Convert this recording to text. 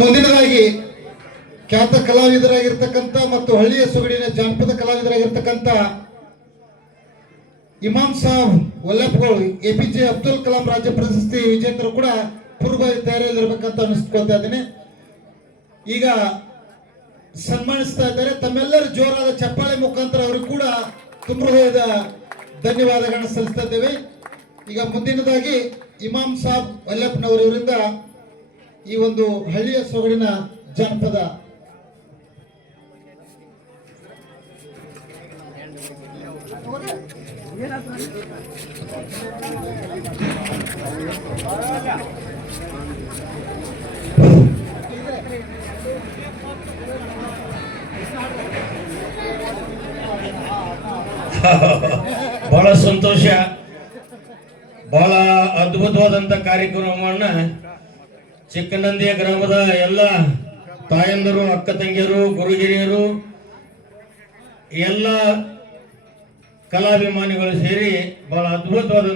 ಮುಂದಿನದಾಗಿ ಖ್ಯಾತ ಕಲಾವಿದರಾಗಿರ್ತಕ್ಕಂಥ ಮತ್ತು ಹಳ್ಳಿಯ ಸೊಗಡಿನ ಜಾನಪದ ಕಲಾವಿದರಾಗಿರ್ತಕ್ಕಂಥ ಇಮಾಮ್ ಸಾಬ್ ವಲ್ಲಭಗಳು APJ ಅಬ್ದುಲ್ ಕಲಾಂ ರಾಜ್ಯ ಪ್ರಶಸ್ತಿ ವಿಜೇತರು ಕೂಡ ಪೂರ್ವಭಾವಿ ತಯಾರಿಯಲ್ಲಿರ್ಬೇಕಂತ ಅನಿಸ್ಕೊಳ್ತಾ ಇದ್ದೀನಿ. ಈಗ ಸನ್ಮಾನಿಸ್ತಾ ಇದ್ದಾರೆ. ತಮ್ಮೆಲ್ಲರ ಜೋರಾದ ಚಪ್ಪಾಳೆ ಮುಖಾಂತರ ಅವರು ಕೂಡ ತುಂಬ ಹೃದಯದ ಧನ್ಯವಾದಗಳನ್ನು ಸಲ್ಲಿಸ್ತಾ ಇದ್ದೇವೆ. ಈಗ ಮುಂದಿನದಾಗಿ ಇಮಾಮ್ ಸಾಬ್ ವಲ್ಲಭನವರಿಂದ ಈ ಒಂದು ಹಳ್ಳಿಯ ಸೊಗಡಿನ ಜಾನಪದ ಬಹಳ ಸಂತೋಷ. ಬಹಳ ಅದ್ಭುತವಾದಂತ ಕಾರ್ಯಕ್ರಮವನ್ನ ಚಿಕ್ಕನಂದಿಯ ಗ್ರಾಮದ ಎಲ್ಲ ತಾಯಂದರು, ಅಕ್ಕ ತಂಗಿಯರು, ಗುರು ಹಿರಿಯರು, ಎಲ್ಲ ಕಲಾಭಿಮಾನಿಗಳು ಸೇರಿ ಬಹಳ ಅದ್ಭುತವಾದ